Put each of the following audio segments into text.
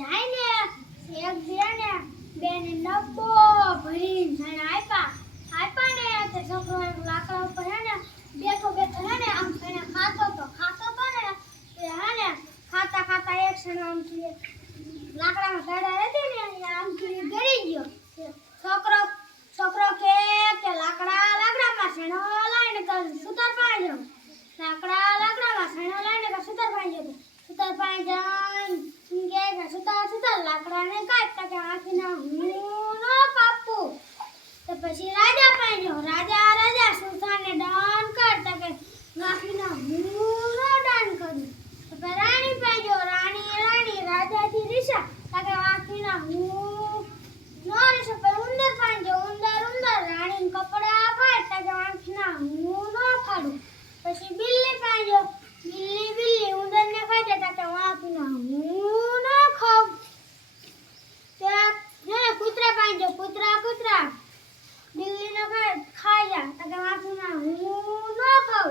જાય ને એક દે ને બેને ડબ્બો ભરીને જણ આપ્યા ને તે છોકરો એક લાકડા ઉપર હે ને બેઠો હે ને આમ એને ખાતો તો ને તે હે ને ખાતા એક ક્ષણ આમ લાકડામાં ચડા હતી ને આમ ગળી ગયો છોકરો કે લાકડામાં શેણો લાઈને કર સુતર પાઈ જાવ લાકડામાં શેણો લાઈને કર સુતર પાઈ જાવ સુતર પાઈ જાન કે સુતર લાકડાને કાપતા કે આખીના હું નો કાપું તો પછી રાજા પાઈ જાવ રાજા સુતાને દાન કરતા કે આખીના હું નો દાન કરું તો રાણી પાઈ જાવ રાણી રાજાથી રીસા કે આખીના હું નો રીસા પર ઉંદર પાઈ જાવ ઉંદર રાણી કપડા ફાડતા કે આખીના હું નો ફાડું પછી બિલ્લી પાઈ જાવ બિલ્લી ઉંદરને ખાઈ દેતા કે આખીના હું નો ખાવ ત્યાં હે કૂતરા પાઈ જાવ કૂતરા બિલ્લીને ખાઈ જા કે આખીના હું નો ખાવ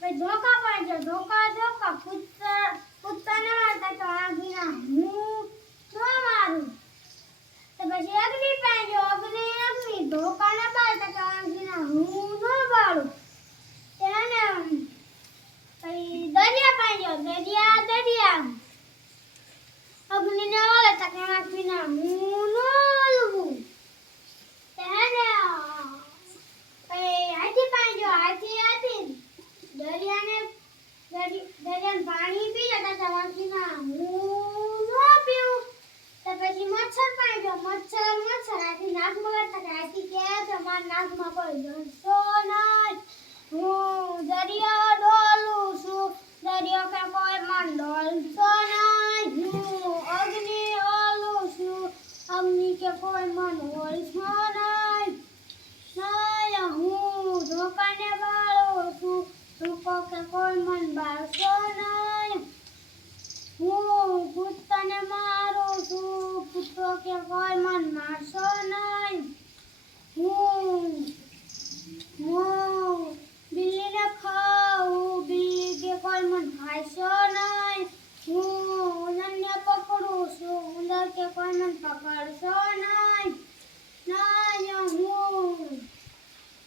પછી ધોકા પાઈ જાવ ધોકા કૂતરાને મારતા કે આખીના હું નો મારું તો પછી અગ્નિ પાઈ જાવ અગ્નિ ધોકાને બાળતા કે આખીના હું નો બાળું તેને પછી દરિયા પાઈ જાવ દરિયા અગ્નિને ઓળતા કે આખીના હું નો ઓલવું તેને હાથી પાઈ જાવ હાથી દરિયાને પાણી પી જતા કે આખીના હું નો પીવું તો પછી મચ્છર પાઈ જાવ મચ્છર હાથી નાકમાં કરતા કે હાથી કે તમારા નાકમાં કોઈ જશો નહીં હું દરિયો ડોલું છું દરિયો કે કોઈ મન ડોલશો નહીં હું અગ્નિ ઓલું છું અગ્નિ કે કોઈ મન ઓળશો નહીં હું ધોકાને બાળું છું ધોકો કે કોઈ મન બાળશો નહીં હું કૂતરાને મારું છું કૂતરો કે કોઈ મન મારશો નહીં હું બિલ્લીને ખાઉં બિલ્લી કે કોઈ મન ખાશો નહીં હું ઉંદરને પકડું છું ઉંદર કે કોઈ મન પકડશો નહીં હું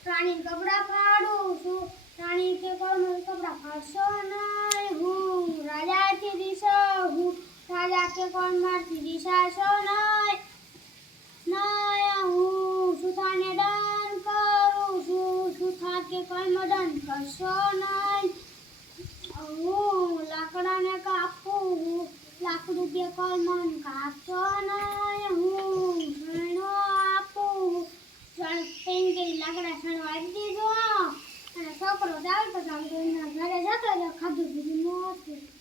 પ્રાણી કપડા ફાડું છું પ્રાણી કે કોઈ મન કપડા ફાડશો નહીં હું રાજાથી દિશા હું રાજા કે કોઈ મારથી દિશાશો નહીં હું સુથાને દાન કરું છું સુથા કે કોઈ મદન કરશો નહીં હું લાકડાને કાપું લાકડું કે કોઈ મન કાપશો નહીં હું શણો આપું લાકડા શણો આપી દીધો અને છોકરો ચાલતો ઘરે જતો ખાધું પીધું નહોતું